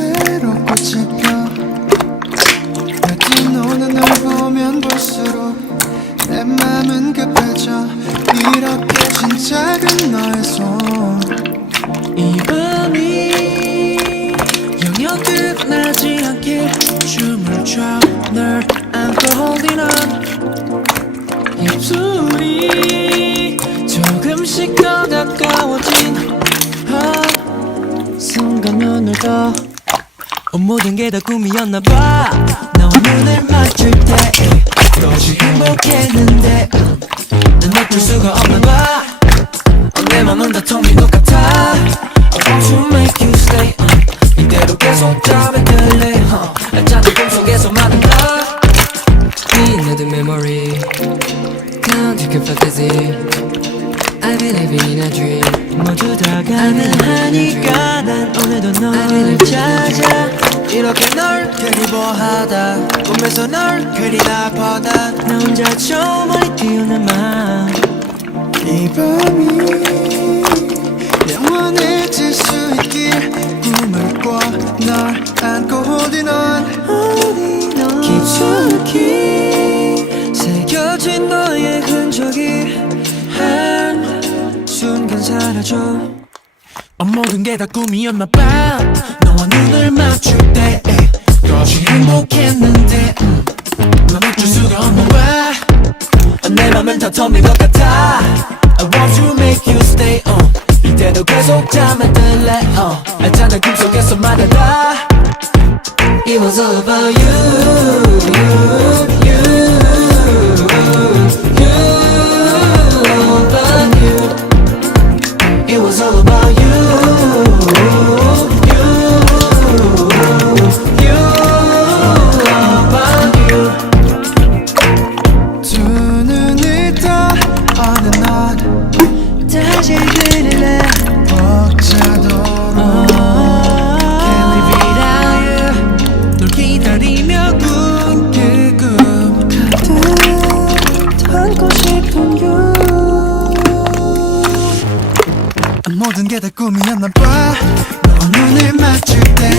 새롭고 찝혀. 여튼 너는 널 보면 볼수록 내 맘은 급해져. 이렇게 진짜 그 너의 손. 이 밤이 영영 끝나지 않게 춤을 춰 널 안고 holding on. 입술이 조금씩 더 가까워진 순간 눈을 떠. 모든 게 다 꿈이었나봐. 너와 눈을 맞출 때 그것이 행복했는데 난 어쩔 수가 없나봐. 내 맘은 다 텅 빈 것 같아. I want to make you stay 이대로 계속 잠에 들래. 알잖아 꿈속에서 말한다. Another memory 가득한 fantasy I believe in a dream. 모두 다 가능하니까 난 오늘도 널 찾아. 이렇게 널 그리워하다 꿈에서 널 그리나 보다 나 혼자 저 멀리 뛰어난 맘. 이 밤이 영원해질 수 있길 꿈을 꿔 널 안고 holding on. 깊숙이 새겨진 너의 흔적이 한 순간 사라져. 모든 게 다 꿈이었나봐. 너와 눈을 맞출 때 그것이 행복했는데 난 어쩔 수가 없나봐. 내 맘은 다 텅 빈 것 같아. I want to make you stay 이대로 계속 잠에 들래. 알잖아 꿈속에서 말하다. It was all about you, all about you. It was all about you, all about you. 두 눈을 떠 어느 넌 다시 그릴래. 벅차도록 Can't live without you. 널 기다리며 꾼 그 꿈 가득 담고 싶은 you. 모든 게 다 꿈이었나봐. 너 눈을 맞출 때